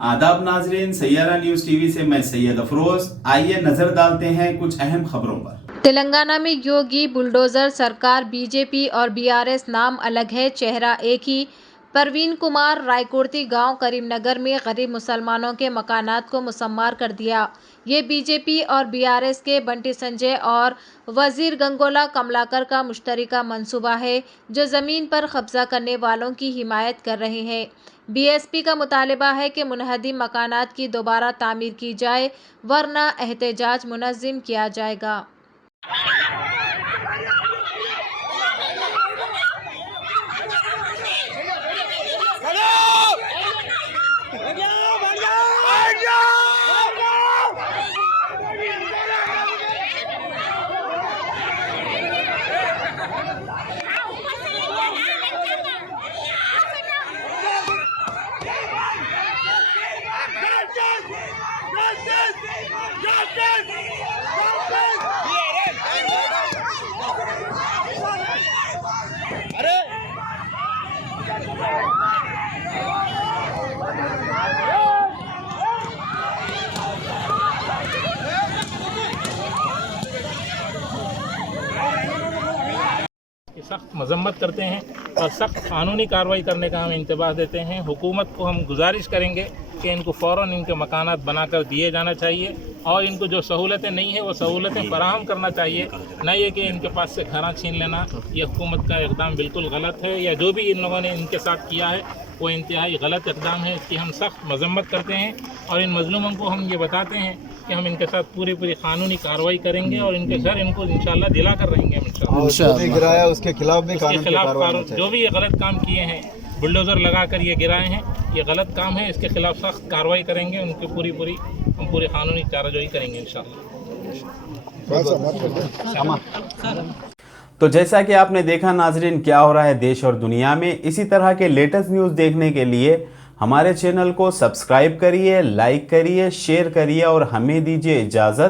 आदाब नाजरीन, Saiyaara news TV से मैं सैयद अफरोज। आइए नजर डालते हैं कुछ अहम खबरों पर। तेलंगाना में योगी बुलडोजर सरकार, बीजेपी और बीआरएस नाम अलग है, चेहरा एक ही। परवीन कुमार रायकुर्ती गांव करीमनगर में गरीब मुसलमानों के मकानात को मुसम्मार कर दिया। ये बीजेपी और बीआरएस के बंटी संजय और वजीर गंगोला कमलाकर का मुश्तरका मंसूबा है, जो ज़मीन पर कब्जा करने वालों की हिमायत कर रहे हैं। बीएसपी का मुतालबा है कि मुनहदिम मकानात की दोबारा तामीर की जाए, वरना एहतजाज मुनज़्ज़म किया जाएगा। सख्त मजम्मत करते हैं और सख्त कानूनी कार्रवाई करने का हम इंतबाह देते हैं। हुकूमत को हम गुजारिश करेंगे कि इनको फ़ौरन इनके मकानात बनाकर दिए जाना चाहिए और इनको जो सहूलतें नहीं है वो सहूलतें फराहम करना चाहिए। न ये कि इनके पास से घरा छीन लेना, ये हुकूमत का इक़दाम बिल्कुल गलत है, या जो भी इन लोगों ने इनके साथ किया है वो इंतहाई गलत इक़दाम है। इसकी हम सख्त मजम्मत करते हैं और इन मज़लूमों को हम ये बताते हैं कि हम इनके साथ पूरी कानूनी कार्रवाई करेंगे और इनके घर इनको इंशाल्लाह दिला कर रहेंगे। गिराया उसके खिलाफ भी उसके खिलाफ जो भी ये गलत काम किए हैं, बुलडोज़र लगा कर ये गिराए हैं, ये गलत काम है, इसके खिलाफ सख्त कार्रवाई करेंगे, उनकी हम पूरी कानूनी चाराजोई करेंगे इंशाल्लाह। तो जैसा कि आपने देखा नाजरीन, क्या हो रहा है देश और दुनिया में। इसी तरह के लेटेस्ट न्यूज़ देखने के लिए हमारे चैनल को सब्सक्राइब करिए, लाइक करिए, शेयर करिए और हमें दीजिए इजाज़त।